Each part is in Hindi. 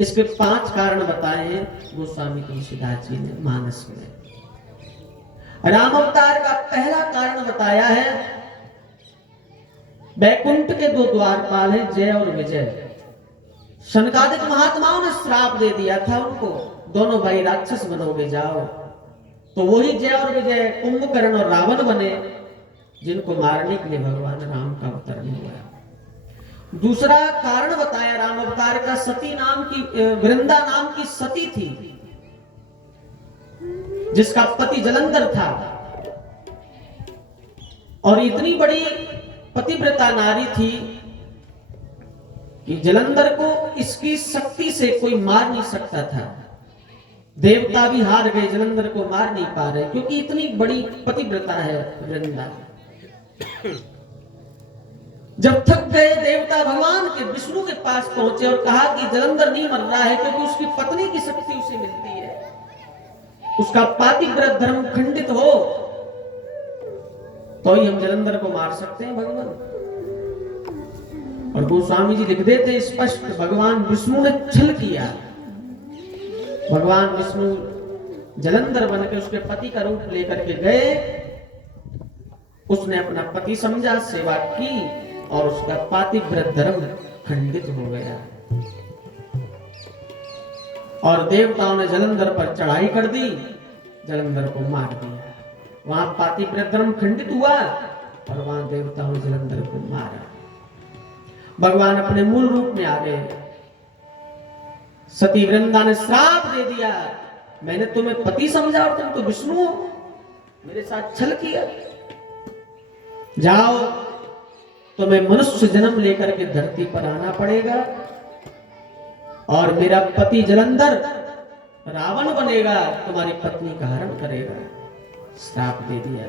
इसके 5 कारण बताए हैं गोस्वामी तुलसीदास जी ने मानस में। राम अवतार का पहला कारण बताया है, बैकुंठ के 2 द्वारपाल हैं, जय और विजय। शनकादिक महात्माओं ने श्राप दे दिया था उनको, दोनों भाई राक्षस बनोगे जाओ। तो वही जय और विजय कुंभकर्ण और रावण बने, जिनको मारने के लिए भगवान राम का अवतरण हुआ। दूसरा कारण बताया राम अवतार का, सती नाम की वृंदा नाम की सती थी, जिसका पति जलंधर था, और इतनी बड़ी पतिव्रता नारी थी कि जलंधर को इसकी शक्ति से कोई मार नहीं सकता था। देवता भी हार गए, जलंधर को मार नहीं पा रहे, क्योंकि इतनी बड़ी पतिव्रता है वृंदा। जब थक गए देवता भगवान के विष्णु के पास पहुंचे और कहा कि जलंधर नहीं मर रहा है, क्योंकि उसकी पत्नी की शक्ति उसे मिलती है, उसका पातिव्रत धर्म खंडित हो तो ही हम जलंधर को मार सकते हैं भगवान। और गोस्वामी जी लिख देते स्पष्ट, भगवान विष्णु ने छल किया। भगवान विष्णु जलंधर बनकर उसके पति का रूप लेकर के गए, उसने अपना पति समझा, सेवा की, और उसका पातिव्रत धर्म खंडित हो गया। और देवताओं ने जलंधर पर चढ़ाई कर दी, जलंधर को मार दिया। वहां पातिव्रत धर्म खंडित हुआ और वहां देवताओं ने जलंधर को मारा। भगवान अपने मूल रूप में आ गए। सती वृंदा ने श्राप दे दिया, मैंने तुम्हें पति समझा और तुम तो विष्णु हो, मेरे साथ छल किया। जाओ, तुम्हें मनुष्य जन्म लेकर के धरती पर आना पड़ेगा, और मेरा पति जलंधर रावण बनेगा, तुम्हारी पत्नी का हरण करेगा। श्राप दे दिया।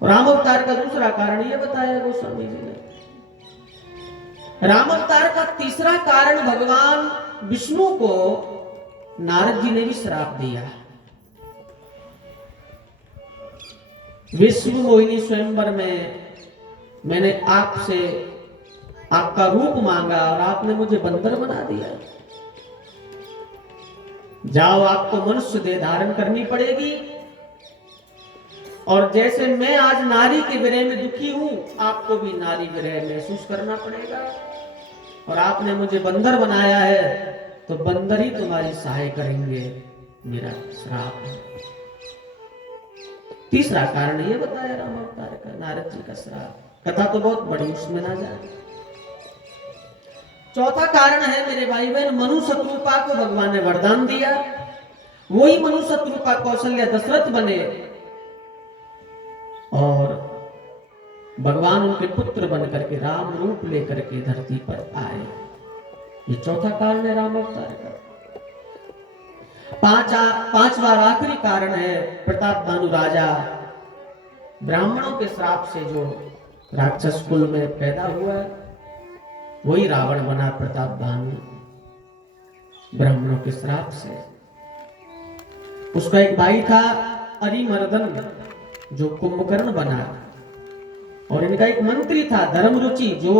राम अवतार का दूसरा कारण यह बताया गोस्वामी जी ने। राम अवतार का तीसरा कारण, भगवान विष्णु को नारद जी ने भी श्राप दिया। विश्व मोहिनी स्वयंवर में मैंने आपसे आपका रूप मांगा और आपने मुझे बंदर बना दिया। जाओ, आपको मनुष्य देह धारण करनी पड़ेगी, और जैसे मैं आज नारी के विरह में दुखी हूं, आपको भी नारी विरह महसूस करना पड़ेगा। और आपने मुझे बंदर बनाया है, तो बंदर ही तुम्हारी सहाय करेंगे, मेरा श्राप है। तीसरा कारण ये बताया राम अवतार का, नारद जी का श्राप। कथा तो बहुत बड़ी, उसमें ना जाए। चौथा कारण है मेरे भाई बहन, मनु शत्रुपा को भगवान ने वरदान दिया। वही मनु शत्रुपा कौशल्या दशरथ बने और भगवान उनके पुत्र बनकर के राम रूप लेकर के धरती पर आए। ये चौथा कारण है राम अवतार का। पांचवा आखिरी कारण है, प्रताप भानु राजा ब्राह्मणों के श्राप से जो राक्षस कुल में पैदा हुआ, वही रावण बना प्रताप भानु, ब्राह्मणों के श्राप से। उसका एक भाई था अरिमर्दन, जो कुंभकर्ण बना, और इनका एक मंत्री था धर्मरुचि, जो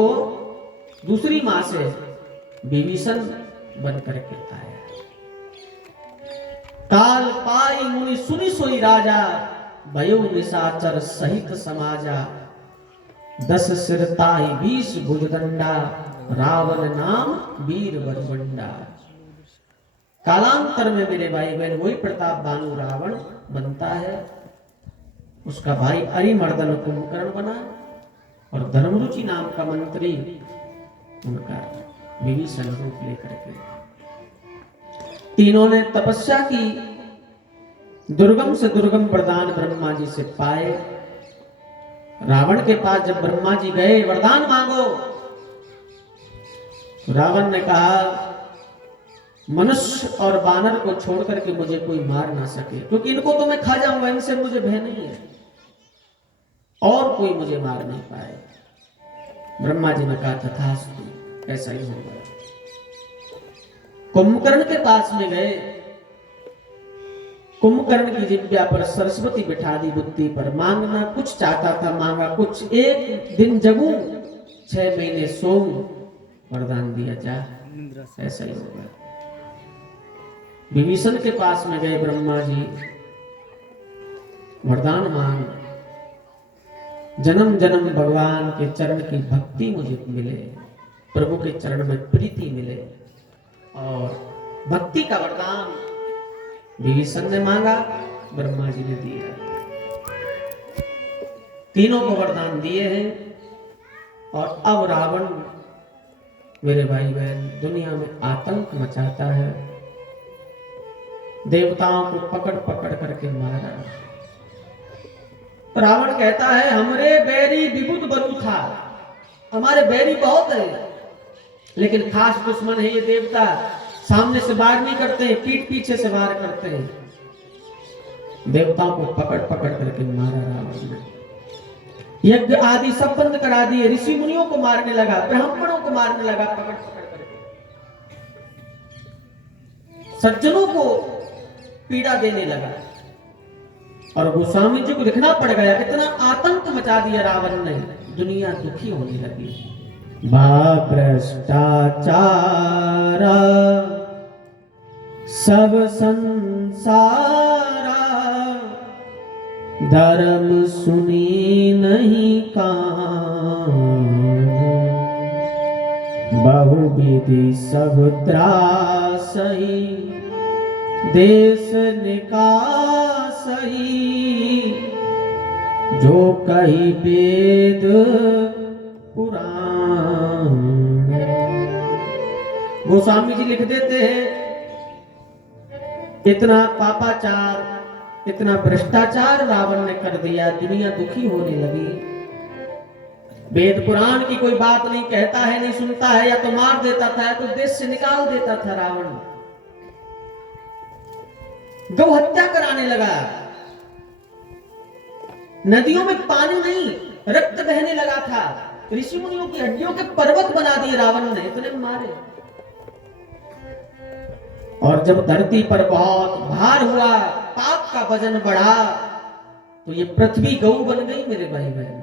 दूसरी मां से विभीषण बन करके आया। काल पाई मुनि सुनि सोई राजा, भयो निशाचर सहित समाजा। 10 सिर ताहि 20 भुजदंडा, रावण नाम वीर बरबंडा। कालांतर में मेरे भाई बहन वही प्रताप भानु रावण बनता है। उसका भाई अरिमर्दन कुंभकर्ण बना, और धर्मरुचि नाम का मंत्री उनका विभीषण रूप लेकर के। तीनों ने तपस्या की, दुर्गम से दुर्गम वरदान ब्रह्मा जी से पाए। रावण के पास जब ब्रह्मा जी गए, वरदान मांगो, तो रावण ने कहा, मनुष्य और बानर को छोड़ करके मुझे कोई मार ना सके, क्योंकि इनको तो मैं खा जाऊंगा, इनसे मुझे भय नहीं है, और कोई मुझे मार नहीं पाए। ब्रह्मा जी ने कहा, तथास्तु, ऐसा ही होगा। कुंभकर्ण के पास में गए, कुंभकर्ण की जिह्वा पर सरस्वती बिठा दी बुद्धि पर। मांगना कुछ चाहता था, मांगा कुछ, 1 दिन जगूं 6 महीने सोऊं, वरदान दिया, जा ऐसा ही होगा। विभीषण के पास में गए ब्रह्मा जी, वरदान मांग, जन्म जन्म भगवान के चरण की भक्ति मुझे मिले, प्रभु के चरण में प्रीति मिले। और भक्ति का वरदान विभीषण ने मांगा, ब्रह्मा जी ने दिया। तीनों को वरदान दिए हैं। और अब रावण मेरे भाई बहन दुनिया में आतंक मचाता है, देवताओं को पकड़ पकड़ करके मारा। रावण कहता है हमरे बैरी विबुध बलु था, हमारे बैरी बहुत है, लेकिन खास दुश्मन है ये देवता, सामने से वार नहीं करते, पीठ पीछे से वार करते हैं। देवताओं को पकड़ पकड़ करके मारा रावण ने, यज्ञ आदि सब बंद करा दिए, ऋषि मुनियों को मारने लगा, ब्राह्मणों को मारने लगा पकड़ पकड़ करके, सज्जनों को पीड़ा देने लगा। और गोस्वामी जी को दिखना पड़ गया कितना आतंक मचा दिया रावण ने, दुनिया दुखी होने लगी। भ्रष्टाचार सब संसारा, धर्म सुनी नहीं कान, बहुविधि सब त्रासही, देश निकासही, जो कही वेद पुराण। गोस्वामी जी लिख देते हैं इतना पापाचार, इतना भ्रष्टाचार रावण ने कर दिया, दुनिया दुखी होने लगी। वेद पुराण की कोई बात नहीं कहता है, नहीं सुनता है, या तो मार देता था या तो देश से निकाल देता था रावण। गौ हत्या कराने लगा, नदियों में पानी नहीं रक्त बहने लगा था, ऋषि मुनियों की हड्डियों के पर्वत बना दिए रावण ने, इतने मारे। और जब धरती पर बहुत भार हुआ, पाप का वजन बढ़ा, तो ये पृथ्वी गौ बन गई मेरे भाई बहन,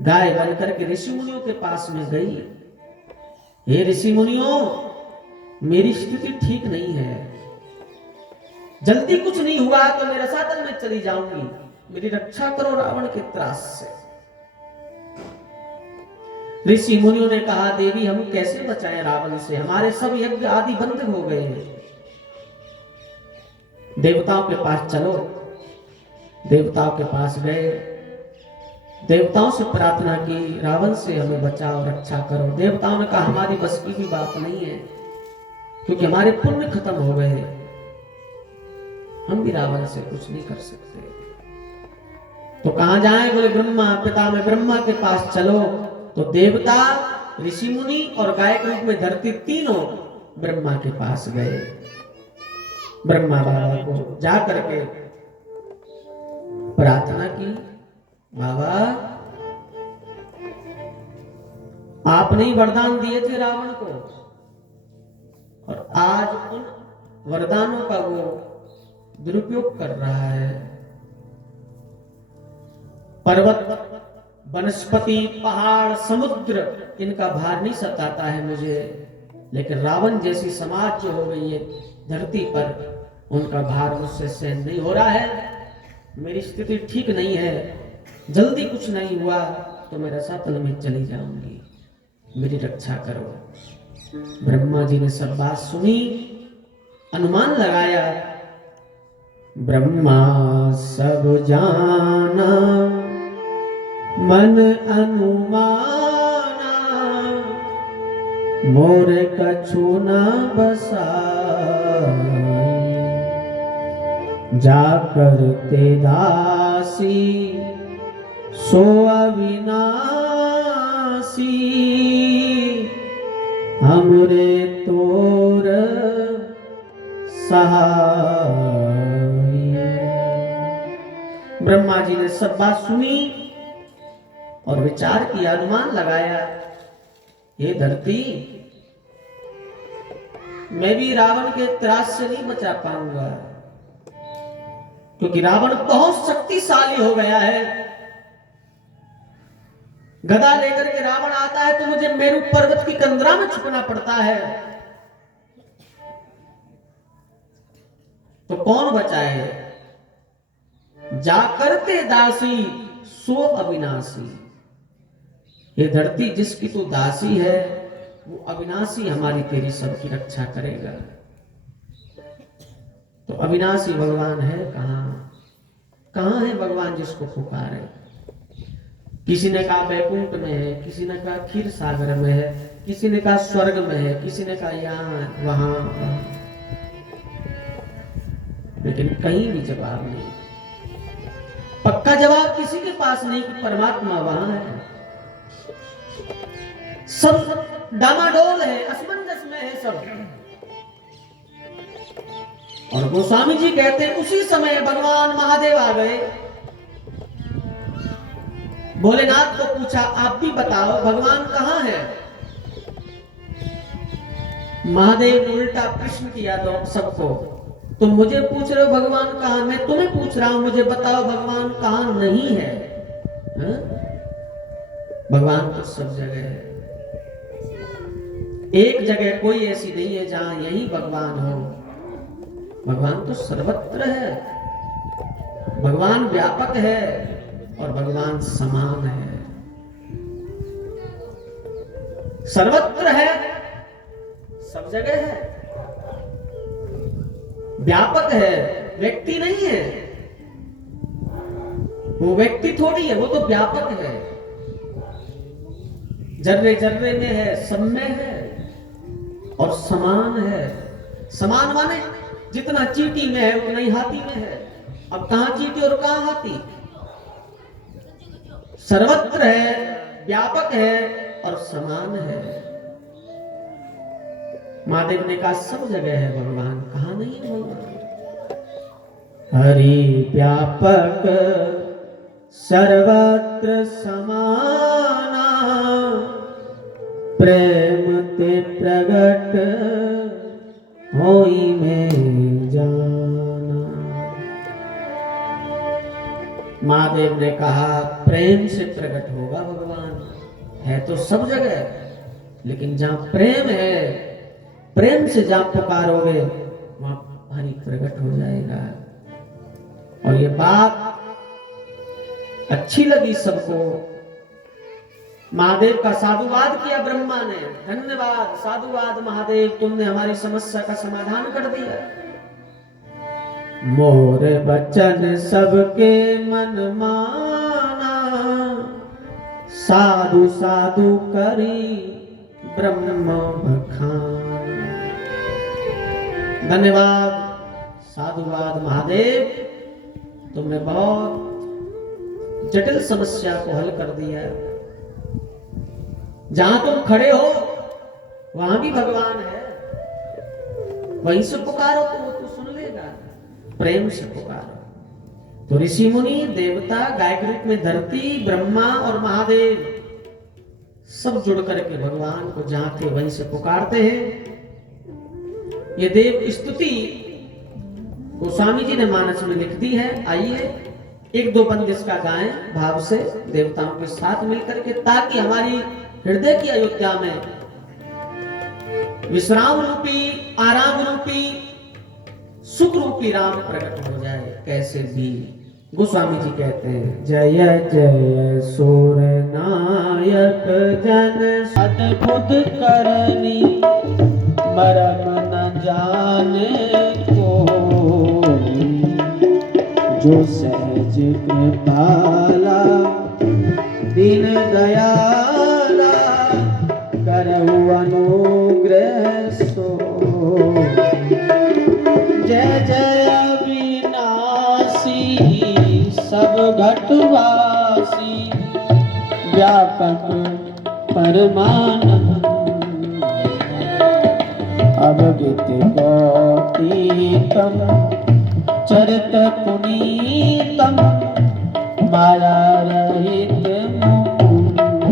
गाय बनकर के ऋषि मुनियों के पास में गई। हे ऋषि मुनियों, मेरी स्थिति ठीक नहीं है, जल्दी कुछ नहीं हुआ तो मैं रसातल में चली जाऊंगी, मेरी रक्षा करो रावण के त्रास से। ऋषि मुनियों ने कहा देवी हम कैसे बचाएं रावण से, हमारे सब यज्ञ आदि बंद हो गए हैं, देवताओं के पास चलो। देवताओं के पास गए, देवताओं से प्रार्थना की रावण से हमें बचाओ, रक्षा करो। देवताओं ने कहा हमारी बस की भी बात नहीं है, क्योंकि हमारे पुण्य खत्म हो गए, हम भी रावण से कुछ नहीं कर सकते। तो कहां जाएं? बोले ब्रह्मा पिता में ब्रह्मा के पास चलो। तो देवता, ऋषि मुनि और गाय के रूप में धरती तीनों ब्रह्मा के पास गए। ब्रह्मा बाबा को जा करके प्रार्थना की, बाबा आपने ही वरदान दिए थे रावण को, और आज उन वरदानों का वो दुरुपयोग कर रहा है। पर्वत, वनस्पति, पहाड़, समुद्र, इनका भार नहीं सताता है मुझे, लेकिन रावण जैसी समाज जो हो गई है धरती पर, उनका भार मुझसे सहन नहीं हो रहा है। मेरी स्थिति ठीक नहीं है, जल्दी कुछ नहीं हुआ तो मैं रसातल में चली जाऊंगी, मेरी रक्षा करो। ब्रह्मा जी ने सब बात सुनी, अनुमान लगाया, ब्रह्मा सब जाना मन अनुमाना, मोर कछु न बसाई, जाकर ते दासी सो अविनाशी, हमरे तोर सहाय। ब्रह्मा जी ने सब बात सुनी और विचार किया, अनुमान लगाया, ये धरती मैं भी रावण के त्रास से नहीं बचा पाऊंगा, क्योंकि रावण बहुत शक्तिशाली हो गया है। गदा लेकर के रावण आता है तो मुझे मेरू पर्वत की कंदरा में छुपना पड़ता है, तो कौन बचाए? जाकर ते दासी सो अविनाशी। ये धरती जिसकी तू दासी है वो अविनाशी हमारी तेरी सबकी रक्षा करेगा। तो अविनाशी भगवान है कहां? कहां है भगवान जिसको पुकारे? किसी ने कहा बैकुंठ में है, किसी ने कहा क्षीर सागर में है, किसी ने कहा स्वर्ग में है, किसी ने कहा यहां वहां, लेकिन कहीं भी जवाब नहीं। पक्का जवाब किसी के पास नहीं कि परमात्मा वहां है। सब डामाडोल है, असमंजस में है सब। और गोस्वामी जी कहते हैं उसी समय भगवान महादेव आ गए। भोलेनाथ को पूछा आप भी बताओ भगवान कहां है? महादेव ने उल्टा प्रश्न किया तो सबको, तुम मुझे पूछ रहे हो भगवान कहां, मैं तुम्हें पूछ रहा हूं मुझे बताओ भगवान कहां नहीं है? हा? भगवान तो सब जगह है, एक जगह कोई ऐसी नहीं है जहां यही भगवान हो। भगवान तो सर्वत्र है, भगवान व्यापक है और भगवान समान है, सर्वत्र है, सब जगह है, व्यापक है, व्यक्ति नहीं है। वो व्यक्ति थोड़ी है, वो तो व्यापक है, जर्रे जर्रे में है, सब में है और समान है। समान माने जितना चींटी में है उतना ही हाथी में है। अब कहां चींटी और कहां हाथी? सर्वत्र है, व्यापक है और समान है। महादेव ने कहा सब जगह है भगवान, कहां नहीं है भगवान? हरि व्यापक सर्वत्र समाना, प्रेम ते प्रगट होई में जाना। महादेव ने कहा प्रेम से प्रकट होगा भगवान, है तो सब जगह, लेकिन जहां प्रेम है, प्रेम से जहां पुकारोगे वहां हरि प्रकट हो जाएगा। और ये बात अच्छी लगी सबको। महादेव का साधुवाद किया ब्रह्मा ने, धन्यवाद साधुवाद महादेव, तुमने हमारी समस्या का समाधान कर दिया। मोर बचन सबके मन माना, साधु साधु करी ब्रह्म बखान। धन्यवाद साधुवाद महादेव, तुमने बहुत जटिल समस्या को हल कर दिया। जहां तुम खड़े हो वहां भी भगवान है, वहीं से पुकारो तो वो तो सुन लेगा। प्रेम से पुकारो तो ऋषि मुनि देवता गायक रूप में धरती ब्रह्मा और महादेव सब जुड़ करके भगवान को जहां के वहीं से पुकारते हैं। ये देव स्तुति गोस्वामी जी ने मानस में लिख दी है। आइए एक दो बंद इसका गाएं भाव से देवताओं के साथ मिलकर के, ताकि हमारी हृदय की अयोध्या में विश्राम रूपी, आराम रूपी, सुख रूपी राम प्रकट हो जाए। कैसे भी गोस्वामी जी कहते हैं जय जय सूर नायक जन अद्भुत करनी, मरम न जाने कोई, जो सहज कृपाला दीन दयाला, करहु अनुग्रह सो। जय जय अविनाशी सब घटवासी, व्यापक परमानंद, अवगित गौतीतम चरित पुनीतम, माया रहित मुकुंद।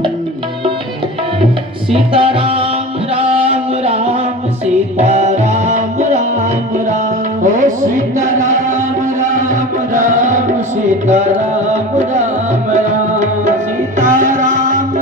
सीताराम राम राम सीताराम राम राम, ओ सीताराम राम राम सीताराम राम राम, सीताराम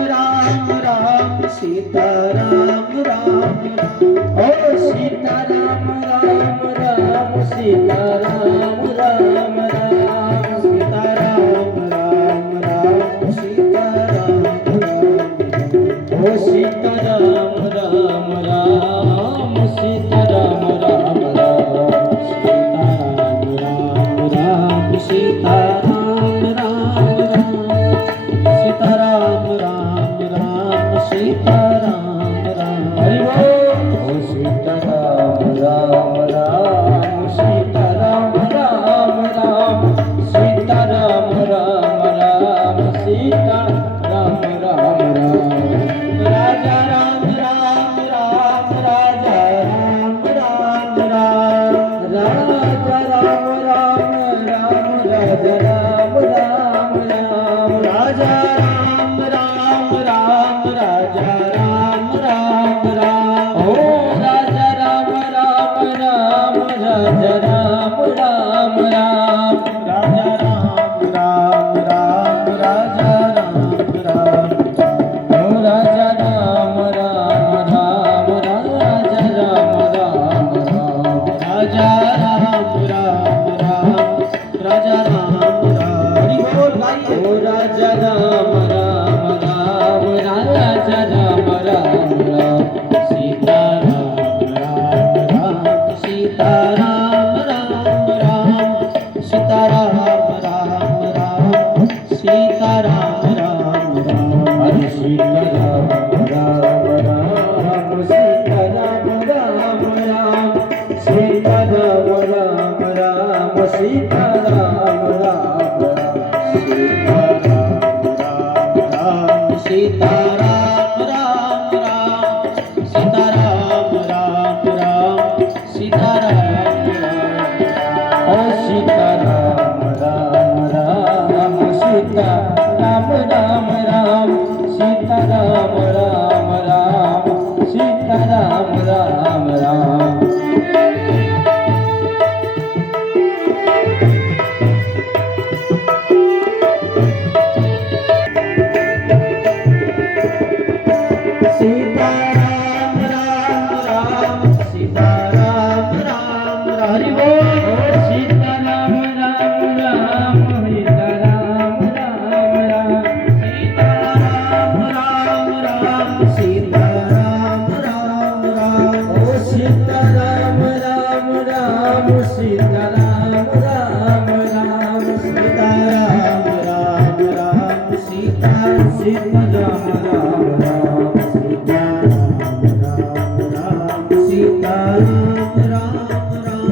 सीताराम राम राम हरि बोल सीताराम राम राम सीताराम राम राम सीताराम राम राम सीताराम राम राम ओ सीताराम राम राम सीताराम राम राम सीताराम राम राम सीता सीताराम राम राम सीताराम राम राम सीताराम राम राम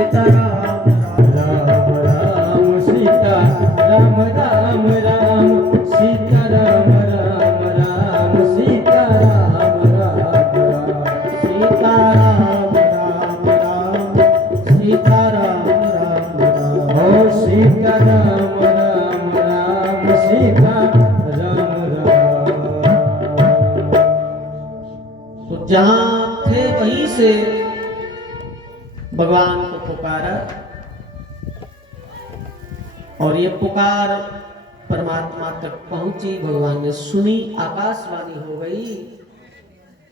सीताराम राम राम सीताराम राम राम सीताराम राम राम सीताराम राम राम सीताराम राम राम ओ सीताराम राम राम सीताराम राम। तो जहां थे वहीं से भगवान को पुकारा और ये पुकार परमात्मा तक पहुंची। भगवान ने सुनी, आकाशवाणी हो गई,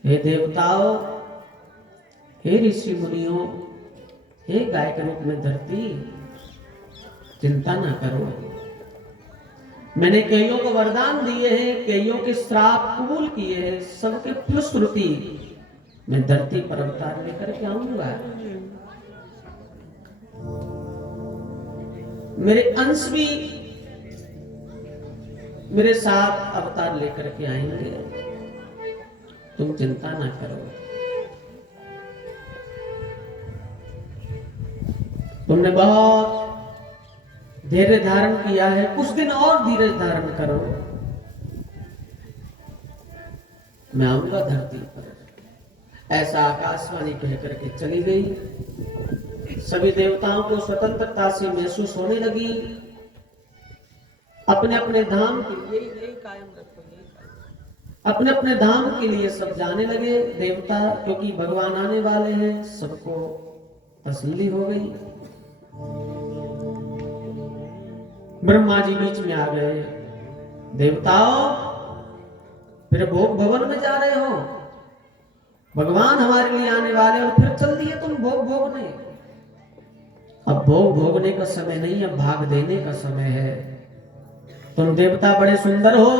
हे देवताओं, हे ऋषि मुनियों, हे गाय के रूप में धरती, चिंता ना करो। मैंने कईयों को वरदान दिए हैं, कईयों के श्राप कबूल किए हैं, सबके फलश्रुति मैं धरती पर अवतार लेकर के आऊंगा। मेरे अंश भी मेरे साथ अवतार लेकर के आएंगे, तुम चिंता ना करो। तुमने बहुत धैर्य धारण किया है, कुछ दिन और धीरज धारण करो, मैं आऊंगा धरती पर। ऐसा आकाशवाणी कह करके चली गई। सभी देवताओं को स्वतंत्रता से महसूस होने लगी। अपने अपने धाम के लिए यही कायम रखो, अपने अपने धाम के लिए सब जाने लगे देवता, क्योंकि भगवान आने वाले हैं। सबको तसल्ली हो गई। ब्रह्मा जी बीच में आ गए। देवताओं, फिर भोग भवन में जा रहे हो? भगवान हमारे लिए आने वाले और फिर चल दिए तुम भोग भोगने। अब भोग भोगने का समय नहीं, अब भाग देने का समय है। तुम देवता बड़े सुंदर हो,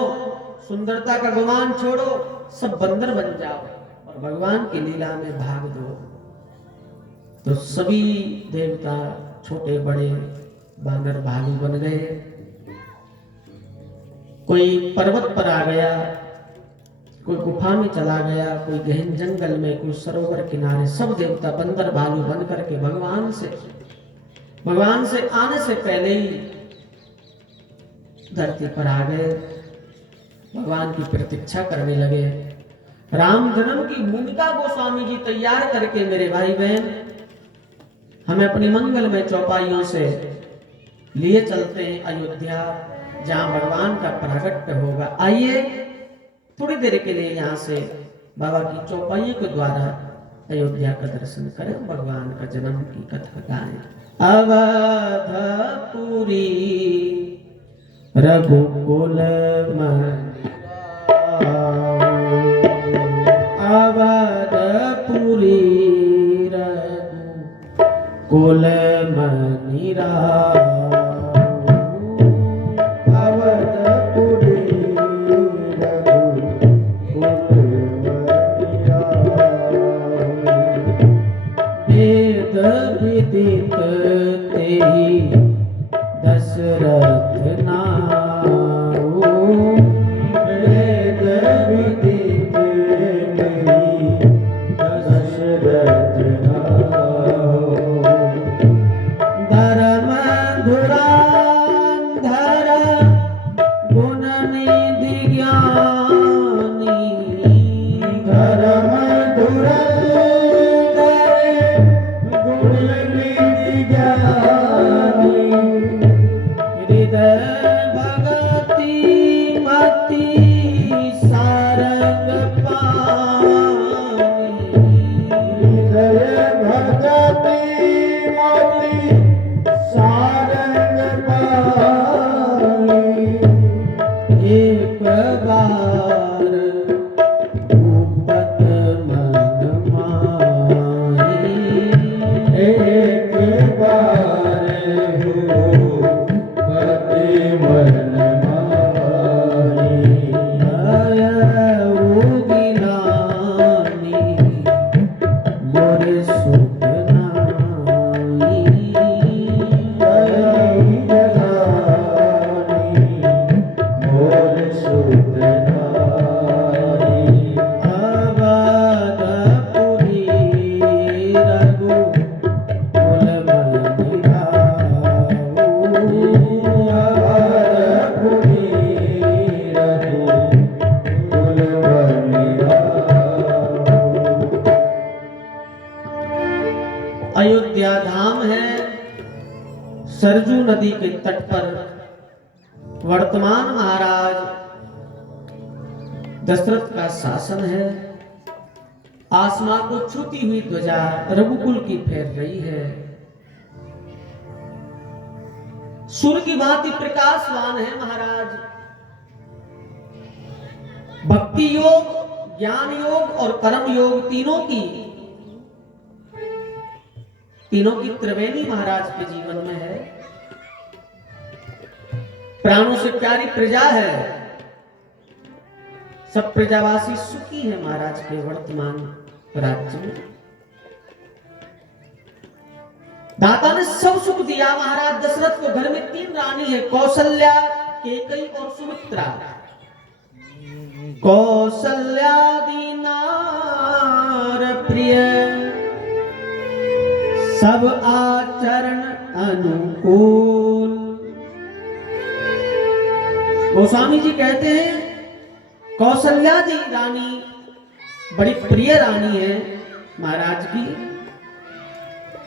सुंदरता का गुमान छोड़ो, सब बंदर बन जाओ और भगवान की लीला में भाग दो। तो सभी देवता छोटे बड़े बानर भालू बन गए। कोई पर्वत पर आ गया, कोई गुफा में चला गया, कोई गहन जंगल में, कोई सरोवर किनारे। सब देवता बंदर भालू बन करके भगवान से आने से पहले ही धरती पर आ गए। भगवान की प्रतीक्षा करने लगे। राम जन्म की भूमिका गोस्वामी जी तैयार करके मेरे भाई बहन हमें अपनी मंगलमय चौपाइयों से लिए चलते हैं अयोध्या, जहां भगवान का प्रागट्य होगा। आइए थोड़ी देर के लिए यहाँ से बाबा की चौपाइयों के द्वारा अयोध्या का दर्शन करें, भगवान का जन्म की कथा गाएं। अवधपुरी रघुकुल अवधपुरी रघुकुल मनिरा विदित तेहि दशरथ नाऊ, वेद विदित तेहि दशरथ नाऊ। धर्म धुरंधर गुण निधि ज्ञानी, धर्म धुरंधर गुण निधि ज्ञानी। मोर सुत नाई, आई जगानी मोर सुत नाई। अवधपुरी रघुकुल बलि भाऊ, अवधपुरी रघुकुल बलि भाऊ। अयोध्या धाम है, सरजू नदी के तट पर वर्तमान महाराज दशरथ का शासन है। आसमां को छूती हुई ध्वजा रघुकुल की फैल रही है। सूर्य की भांति प्रकाशवान है महाराज। भक्ति योग, ज्ञान योग और कर्म योग तीनों की त्रिवेणी महाराज के जीवन में है। प्राणों से प्यारी प्रजा है। सब प्रजावासी सुखी है महाराज के वर्तमान राज्य में। दाता ने सब सुख दिया महाराज दशरथ को। घर में 3 रानी है, कौशल्या, केकई और सुमित्रा। कौशल्या दीनार प्रिय, सब आचरण अनुकूल। गोस्वामी जी कहते हैं कौशल्या जी रानी बड़ी प्रिय रानी है महाराज की,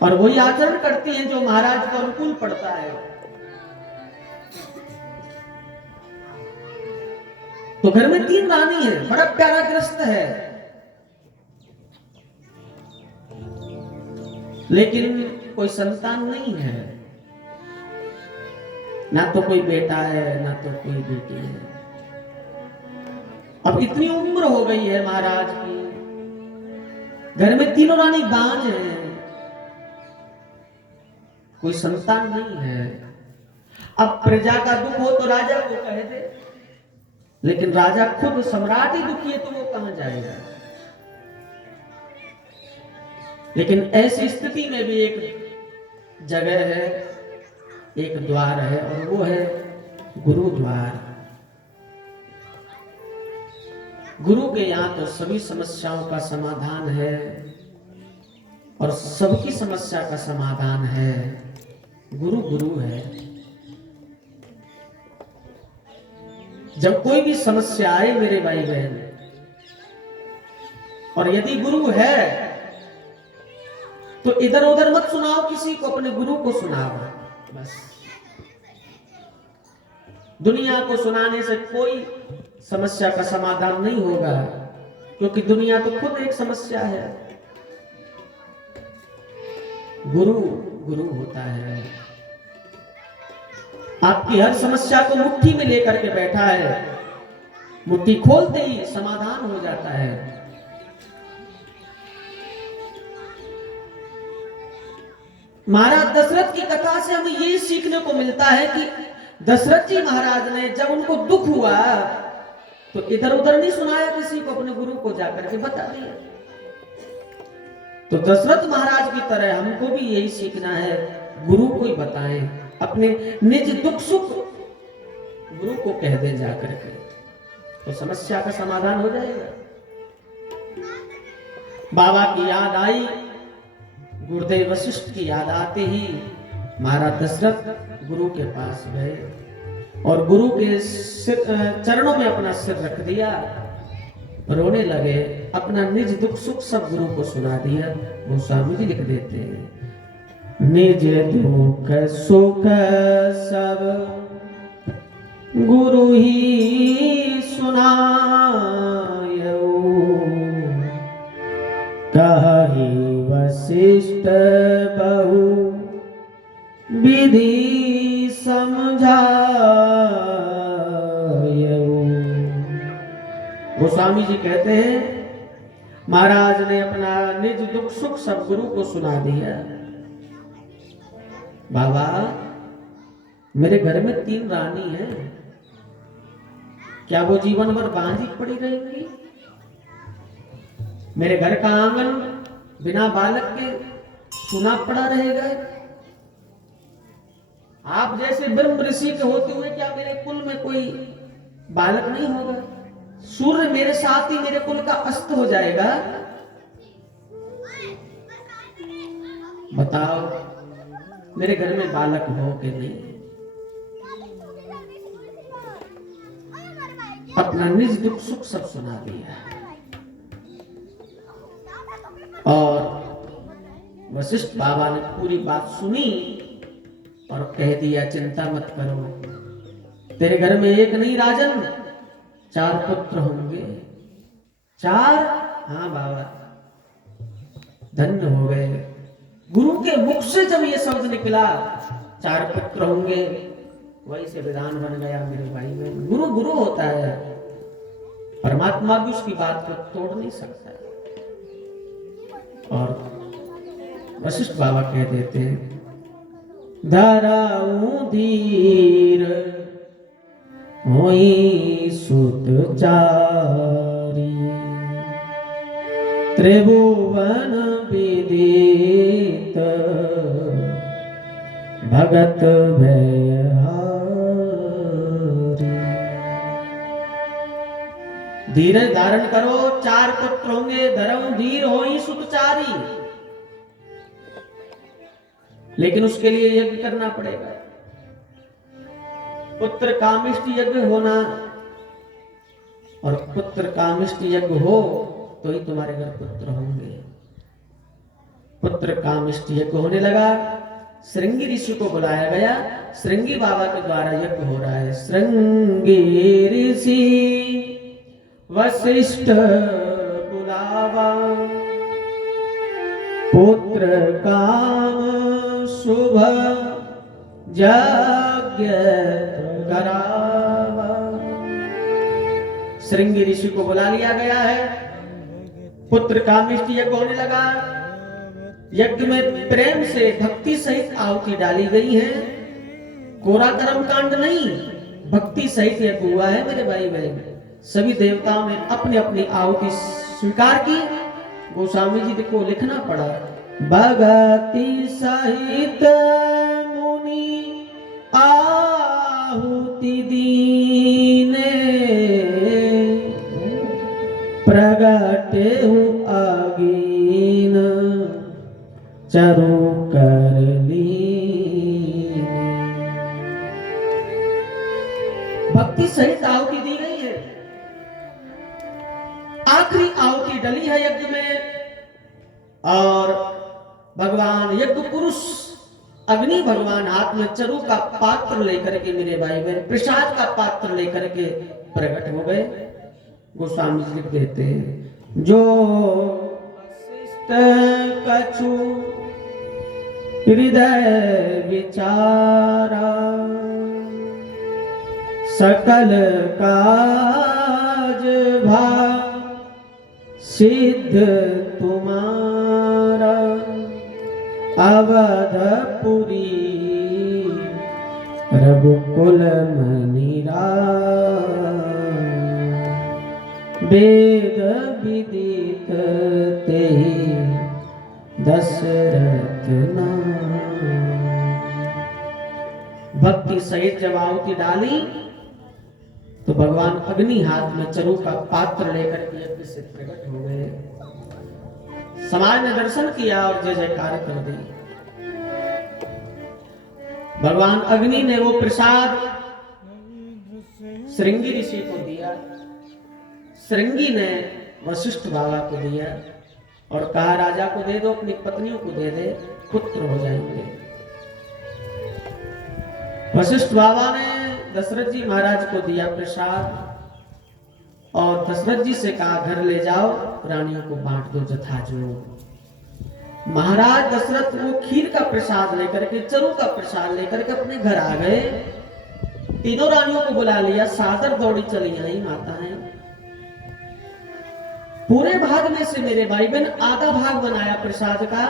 और वही आचरण करती हैं जो महाराज को अनुकूल पड़ता है। तो घर में 3 रानी है, बड़ा प्यारा ग्रस्त है। लेकिन कोई संतान नहीं है, ना तो कोई बेटा है ना तो कोई बेटी है। अब इतनी उम्र हो गई है महाराज की, घर में 3 रानी बांझ हैं, कोई संतान नहीं है। अब प्रजा का दुख हो तो राजा को कह दे, लेकिन राजा खुद सम्राट ही दुखी है तो वो कहां जाएगा। लेकिन ऐसी स्थिति में भी एक जगह है, एक द्वार है, और वो है गुरुद्वार। गुरु के यहां तो सभी समस्याओं का समाधान है और सबकी समस्या का समाधान है। गुरु गुरु है। जब कोई भी समस्या आए मेरे भाई बहन, और यदि गुरु है तो इधर उधर मत सुनाओ किसी को, अपने गुरु को सुनाओ बस। दुनिया को सुनाने से कोई समस्या का समाधान नहीं होगा, क्योंकि दुनिया तो खुद एक समस्या है। गुरु गुरु होता है। आपकी हर समस्या को मुट्ठी में लेकर के बैठा है, मुट्ठी खोलते ही समाधान हो जाता है। महाराज दशरथ की कथा से हमें यही सीखने को मिलता है कि दशरथ जी महाराज ने जब उनको दुख हुआ तो इधर उधर नहीं सुनाया किसी को, अपने गुरु को जाकर के बता दिया। तो दशरथ महाराज की तरह हमको भी यही सीखना है, गुरु को ही बताएं, अपने निज दुख सुख गुरु को कह दे जाकर के, तो समस्या का समाधान हो जाएगा। बाबा की याद आई, गुरुदेव वशिष्ठ की याद आते ही महाराज दशरथ गुरु के पास गए और गुरु के चरणों में अपना सिर रख दिया, रोने लगे, अपना निज दुख सुख सब गुरु को सुना दिया। गोस्वामी जी लिख देते हैं, निज दुख सुख सब गुरु ही सुनायो, कहि वशिष्ठ बहु विधि समझायो। गोस्वामी जी कहते हैं महाराज ने अपना निज दुख सुख सब गुरु को सुना दिया। बाबा मेरे घर में 3 रानी हैं, क्या वो जीवन भर बांझी पड़ी रहेंगी? मेरे घर का आंगन बिना बालक के सुना पड़ा रहेगा। आप जैसे ब्रह्म ऋषि के होते हुए क्या मेरे कुल में कोई बालक नहीं होगा? सूर्य मेरे साथ ही मेरे कुल का अस्त हो जाएगा। बताओ मेरे घर में बालक हो कि नहीं? अपना निज दुख सुख सब सुना दिया। और वशिष्ठ बाबा ने पूरी बात सुनी और कह दिया चिंता मत करो, तेरे घर में एक नहीं राजन 4 पुत्र होंगे। 4? हाँ बाबा, धन्य हो गए। गुरु के मुख से जब ये शब्द निकला 4 पुत्र होंगे, वही से विधान बन गया मेरे भाई बहन। गुरु गुरु होता है, परमात्मा भी उसकी बात को तोड़ नहीं सकता। और वशिष्ठ बाबा कह देते हैं, धराऊं धीर होई सुत चारी, त्रिभुवन विदित भगत भयहारी। धीरज धारण करो, 4 पुत्र होंगे, धर्म धीर होई सुतचारी। लेकिन उसके लिए यज्ञ करना पड़ेगा। पुत्र कामिष्ट यज्ञ होना, और पुत्र कामिष्ट यज्ञ हो तो ही तुम्हारे घर पुत्र होंगे। पुत्र कामिष्ट यज्ञ होने लगा, श्रृंगी ऋषि को बुलाया गया। श्रृंगी बाबा के द्वारा यज्ञ हो रहा है। श्रृंगी ऋषि वशिष्ठ बुलावा, पुत्र काम शुभ यज्ञ करावा। श्रृंगी ऋषि को बुला लिया गया है। पुत्र कामिष्ट यज्ञ होने लगा। यज्ञ में प्रेम से भक्ति सहित आहुति डाली गई है। कोरा कर्म कांड नहीं, भक्ति सहित यज्ञ हुआ है मेरे भाई बहन। सभी देवताओं ने अपनी अपनी आहुति स्वीकार की। गोस्वामी जी को लिखना पड़ा, भगति सहित मुनि आहुति दीने, प्रगटे हूँ आगीन चरु कर ली। भक्ति सहित आहुति दी गई है। आखिरी आहुति डली है यज्ञ में, और भगवान यज्ञ पुरुष अग्नि भगवान हाथ में चरु का पात्र लेकर के मेरे भाई बहन प्रसाद का पात्र लेकर के प्रकट हो गए। गोस्वामी जी लिख देते हैं, जो कछु हृदय विचारा, सकल काज भा सिद्ध तुम्हारा, अवधपुरी रघुकुल मनिरा, वेद विदित ते दशरथ नाम। भक्ति सहित जब आहुति डाली तो भगवान अग्नि हाथ में चरु का पात्र लेकर के यज्ञ से प्रकट हो गए। समाज ने दर्शन किया और जय जयकार कर दी। भगवान अग्नि ने वो प्रसाद श्रृंगी ऋषि को दिया। श्रृंगी ने वशिष्ठ बाबा को दिया और कहा, राजा को दे दो, अपनी पत्नियों को दे दे, पुत्र हो जाएंगे। वशिष्ठ बाबा ने दशरथ जी महाराज को दिया प्रसाद, और दशरथ जी से कहा, घर ले जाओ, रानियों को बांट दो जथा जो। महाराज दशरथ वो खीर का प्रसाद लेकर के, चरु का प्रसाद लेकर के अपने घर आ गए। तीनों रानियों को बुला लिया, सादर दौड़ी चली आई माताएं। पूरे भाग में से मेरे भाई बहन आधा भाग बनाया प्रसाद का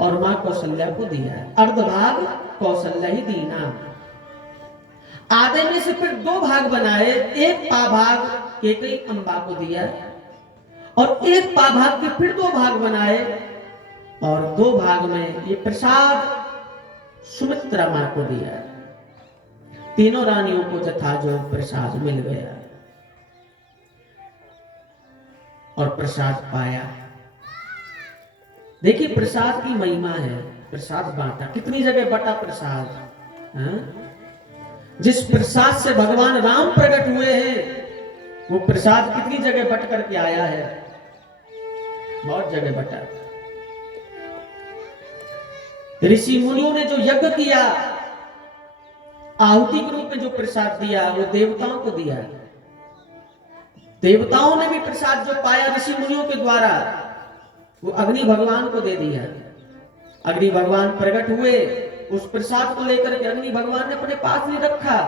और मां कौशल्या को दिया। अर्ध भाग कौशल्या ही दीना। आधे में से फिर 2 भाग बनाए, एक पा भाग केकई अम्बा को दिया और एक भाग के फिर 2 भाग बनाए और 2 भाग में ये प्रसाद सुमित्रा मां को दिया। तीनों रानियों को जथा जो प्रसाद मिल गया और प्रसाद पाया। देखिए प्रसाद की महिमा है। प्रसाद बांटा, कितनी जगह बटा प्रसाद। हाँ? जिस प्रसाद से भगवान राम प्रकट हुए हैं वो प्रसाद कितनी जगह बट करके आया है, बहुत जगह बटा। ऋषि मुनियों ने जो यज्ञ किया, आहुति के रूप में जो प्रसाद दिया वो देवताओं को दिया। देवताओं ने भी प्रसाद जो पाया ऋषि मुनियों के द्वारा वो अग्नि भगवान को दे दिया। अग्नि भगवान प्रकट हुए, उस प्रसाद को लेकर के अग्नि भगवान ने अपने पास नहीं रखा।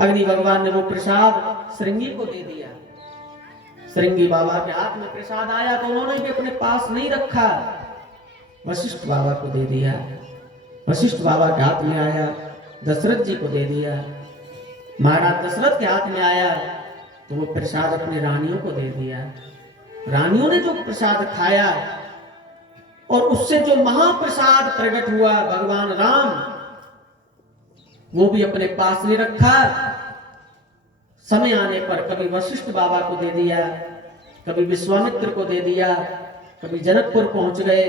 अग्नि भगवान ने वो प्रसाद श्रृंगी को दे दिया। श्रृंगी बाबा के हाथ में प्रसाद आया तो उन्होंने भी अपने पास नहीं रखा, वशिष्ठ बाबा को दे दिया। वशिष्ठ बाबा के हाथ में आया, दशरथ जी को दे दिया। महाराज दशरथ के हाथ में आया तो वो प्रसाद अपने रानियों को दे दिया। रानियों ने जो प्रसाद खाया और उससे जो महाप्रसाद प्रकट हुआ भगवान राम, वो भी अपने पास नहीं रखा। समय आने पर कभी वशिष्ठ बाबा को दे दिया, कभी विश्वामित्र को दे दिया, कभी जनकपुर पहुंच गए,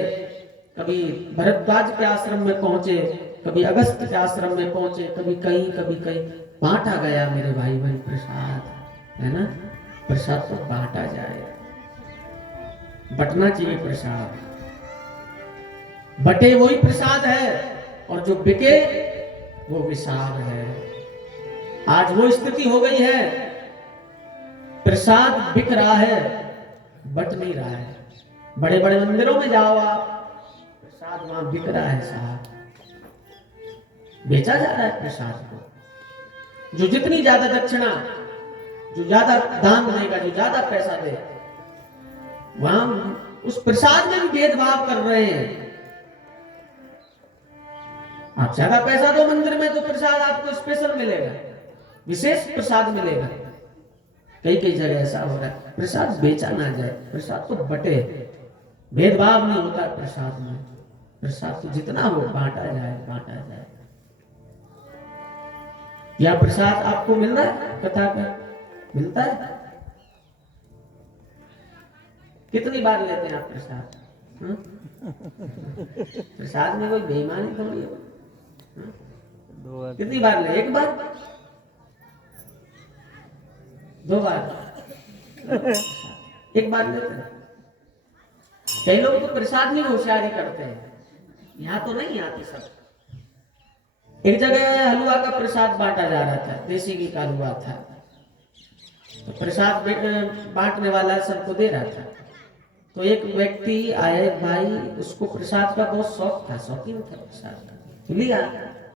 कभी भरद्वाज के आश्रम में पहुंचे, कभी अगस्त के आश्रम में पहुंचे, कभी कहीं बांटा गया। मेरे भाई बहन प्रसाद है ना, प्रसाद तो बांटा जाए, बटना चाहिए प्रसाद। बटे वही प्रसाद है और जो बिके वो विशाल है। आज वो स्थिति हो गई है, प्रसाद बिक रहा है, बट नहीं रहा है। बड़े बड़े मंदिरों में जाओ आप, प्रसाद वहां बिक रहा है साहब, बेचा जा रहा है प्रसाद को। जो जितनी ज्यादा दक्षिणा, जो ज्यादा दान देगा, जो ज्यादा पैसा दे, वहां उस प्रसाद में भी भेदभाव कर रहे हैं। आप ज्यादा पैसा दो मंदिर में तो प्रसाद आपको स्पेशल मिलेगा, विशेष प्रसाद मिलेगा। कई जगह ऐसा हो रहा है, प्रसाद बेचा ना जाए, प्रसाद तो बटे, भेदभाव नहीं होता प्रसाद में। प्रसाद तो जितना हो बांटा जाए, बांटा जाए। या प्रसाद आपको मिल रहा है, कथा का मिलता है? कितनी बार लेते हैं आप प्रसाद? प्रसाद में कोई बेईमानी थोड़ी है। कितनी बार ले? 1 बार, 2 बार, 1 बार लेते हैं। कई लोग तो प्रसाद में होशियारी करते हैं, यहाँ तो नहीं आती सब। एक जगह हलवा का प्रसाद बांटा जा रहा था, देसी घी का हलवा था, तो प्रसाद बांटने वाला सबको दे रहा था। तो एक व्यक्ति आए, भाई उसको प्रसाद का बहुत शौक था, शौकीन था प्रसाद का, तो लिया